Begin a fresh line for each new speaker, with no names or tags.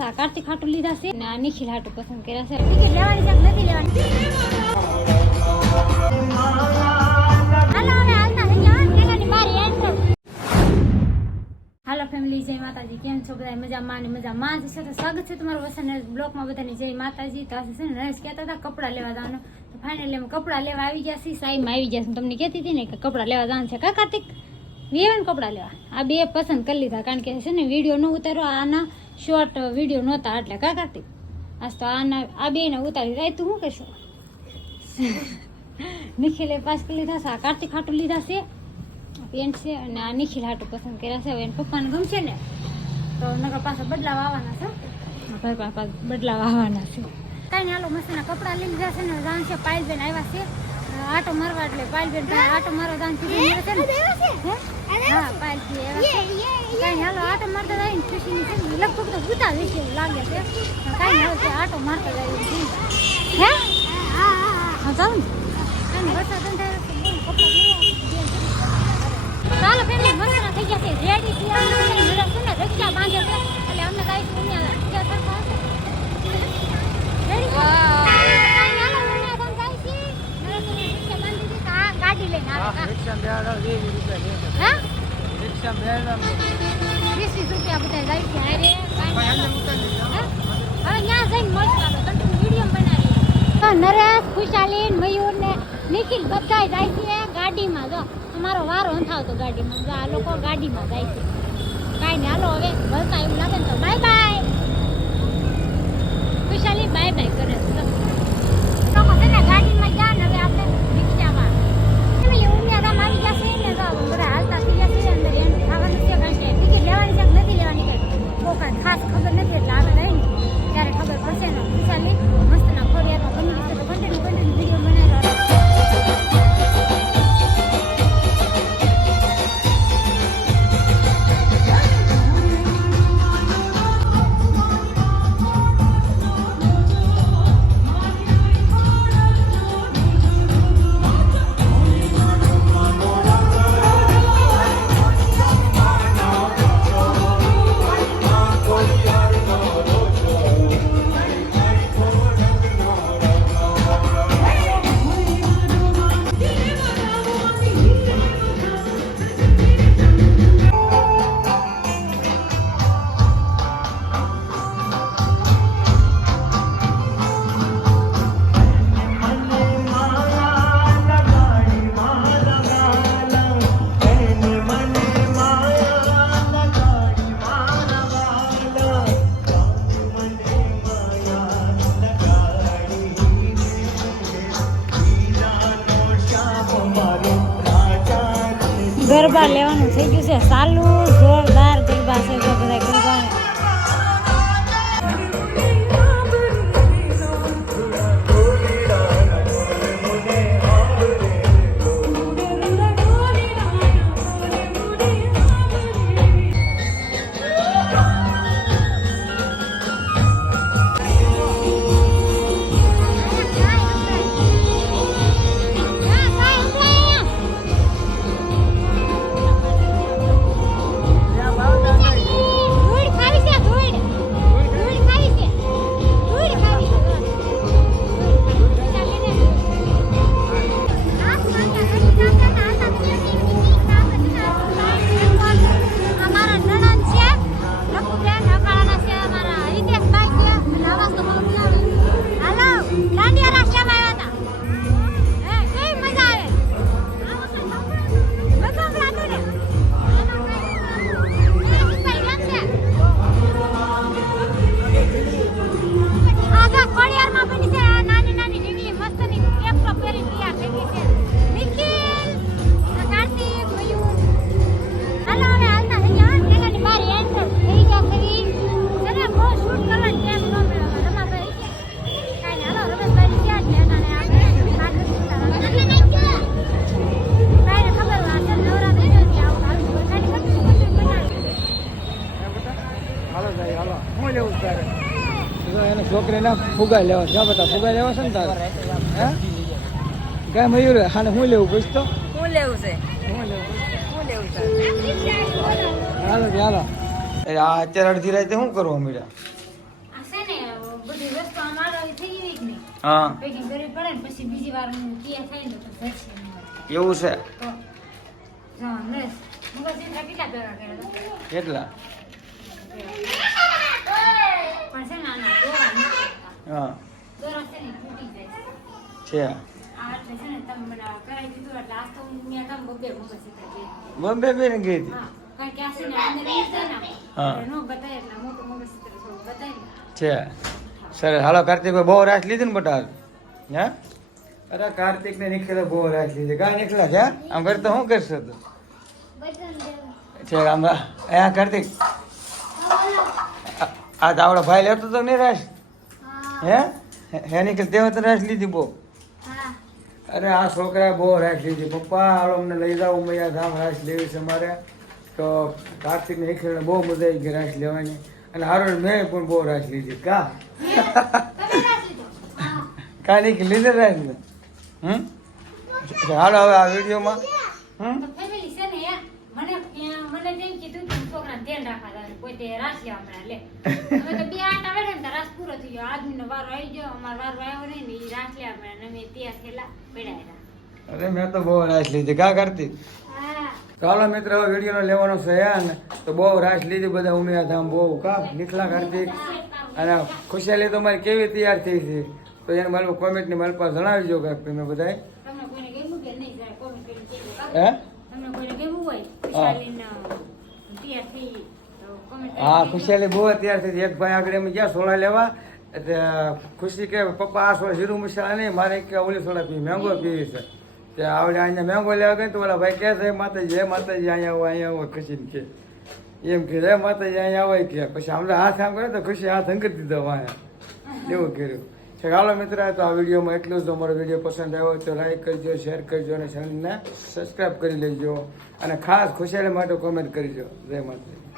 થશે આ કાર્તિક હાટું લીધા છે અને આ નિખિલ હાટું પસંદ કર્યા છે. ટિકિટ લેવાની છે નથી લેવાની? હાલો ફેમિલી જય માતાજી. કેમ છો બધા? મજામાં ને મજામાં જ છે? તો સ્વાગત છે તમારું વસન બ્લોકમાં બધાની. જય માતાજી. તો છે ને નરેશ કહેતા હતા કપડાં લેવા જવાનું. તો ફાઇનલી અમે કપડાં લેવા આવી ગયા છીએ. સાઈમાં આવી ગયા છે. તમને કહેતી હતી ને કે કપડાં લેવા જવાનું છે. કા કાર્તિક? વિયન કપડાં લેવા. આ બે પસંદ કરી લીધા. કારણ કે છે ને, વીડિયો ન ઉતારો. આના શોર્ટ વીડિયો નહોતા એટલે કા કાર્તિક આજ તો આના આ બે ને ઉતારી રાય તું શું? કહેશો નિખિલે પાસ કરી લીધા છે આ કાર્તિક હાટું લીધા છે પેન્ટ છે અને આ નિખિલ હાટું પસંદ કર્યા છે હવે એને પપ્પાને ગમશે ને? તો નકર પાછા બદલાવ આવવાના છે. ભાઈ પાપા બદલાવ આવવાના છે. કાંઈ નહીં આલો મસ્તના કપડાં લઈ લીધા છે ને જાણ છે પાયલબેન આવ્યા છે. આટો મારવા એટલે પાયલબેન ભાઈ આટો મારવા ખુશી મળે છે ને. હા? પાયલથી એવા કાંઈ હાલો આટો મારતા જાય ને ખુશીની છે લગભગ તો ભૂતા એવું લાગે છે. કાંઈ હવે આટો મારતા જાય. હે? હા ચાલો ને. કાંઈ નહીં વરસાદ બંધ થયો છે બોલ, કપડાં લેવા ચાલો ફેમિલી મસ્તના થઈ ગયા છે રેડી થી આપણે મેળા છે ને રક્ષા બાંધે છે એટલે અમને ગાઈ દુનિયા રક્ષા સરખા હશે રેડી કાંઈ હાલો ઉન્યા ગામ જાય છે મેળા છે ને રક્ષા બાંધી છે તો આ ગાડી લઈને આવે હા. વીસ વીસ રૂપિયા બધા જાય છે અરે કાંઈ નહીં હાલો. હા? હવે ત્યાં જઈને મળશું વીડિયો બનાવીએ. નરેશ ખુશાલીન મયુર ને નિખિલ બધા જાય છે ગાડીમાં. જો અમારો વારો અંથાવતો ગાડીમાં. જો આ લોકો ગાડીમાં જાય છે. કાંઈ નહીં હાલો હવે ભરતા એવું લાગે ને તો bye bye Khushali bye bye કરે ગરબા લેવાનું થઈ ગયું છે. સારું જોરદાર ગરબા છે. બધા હાલો હાલો.
શું લેવું તારે એને છોકરીને ફુગા લેવા. જા બેટા ફુગા લેવા છે ને તારે? હે? કઈ મયુર હાને શું લેવું પૂછ તો
શું લેવું છે?
હાલો હાલો. આ અત્યારે અડધી રાતે શું કરવા મળ્યા
બધી
હા. એવું છે?
કેટલા?
હા
દોરા છે ને તૂટી જાય છે.
છે
આ એટલે છે ને તમે મને આ કરાવી દીધું એટલે આ તો હું ત્યાં કામ બબ્બે મગર ચિંતા ગઈ.
બોમ્બે બેન ગઈ હતી
હા કારણ કે આ છે ને અંદર ઈ છે ને
હા.
એટલે નો બતાય એટલે મોટું મગર ચિત્ર થોડું બતાય ને
છે સરસ હાલો કાર્તિક બહુ રાખ લીધી ને બટા હે અરે કાર્તિક ને નીકળે બહુ રાખ લીધી કાં નીકળ્યા છે આમ કરતો શું કરશો તું છે આમ અહીંયા કાર્તિક આ- આ ભાઈ લેતો તો નહીં રાશ. હે. હે? કે તેવો તો રાશ લીધી બહુ અરે આ છોકરાએ બહુ રાશ લીધી. પપ્પા હાલો અમને લઈ જાઓ મૈયા ધામ રાશ લેવી છે મારે. તો કાર્તિકને નીકળીને બહુ મજા આવી ગઈ રાશ લેવાની. અને હારો મેં પણ બહુ રાશ લીધી. કા? કાંઈ નહીં લીધે રાશ ને હમ? હાલો હવે આ વિડીયોમાં. હમ?
મને મને કીધું કે છોકરાને ધ્યાન રાખવા તે રાસ લેવા લે. હવે તો બે આટા વેડે ને રાસ પૂરો થઈ ગયો. આદમીનો વારો આવી ગયો અમારો વારો આવ્યો નહીં ને ઈ રાસ લેવા હમણાં અમે તૈયાર થયેલા પડ્યા
અરે મેં તો બહુ રાશ લીધી. કા કરતી?
હા.
ચાલો મિત્ર હવે વિડીયોનો લેવાનો છે ને તો બહુ રાશ લીધી બધા ઉમિયા ધામ બહુ. કા? નીકળા કાર્તિક અને ખુશાલી તો મારી કેવી તૈયાર થઈ છે? તો એને મારું કોમેન્ટની મારી પાસે જણાવજો કે તમે બધાય.
તમને
હા, ખુશિયાલી બહુ તૈયાર થઈ એક ભાઈ આગળ એમ ગયા, સોડા લેવા. એટલે ખુશી કે, પપ્પા, આ સોડા જીરું મસાલા નહીં મારે કે ઓલી સોડા પી, મેંગો પીવી છે. તે આવડે અહીંયા મેંગો લેવા ગઈ તો ઓલા ભાઈ કહે છે માતાજી હે માતાજી, અહીંયા આવો અહીંયા આવો. ખુશીને કે એમ કે હે માતાજી, અહીંયા આવે. કે પછી અમને હાથ આમ કરે તો ખુશી હાથ અંકર દીધો અહીંયા એવું કર્યું. હાલો મિત્ર તો આ વિડીયોમાં એટલું જ. અમારો વીડિયો પસંદ આવ્યો તો લાઈક કરજો શેર કરજો અને ચેનલને સબસ્ક્રાઈબ કરી લેજો. અને ખાસ ખુશાલી માટે કોમેન્ટ કરજો. જય માતાજી.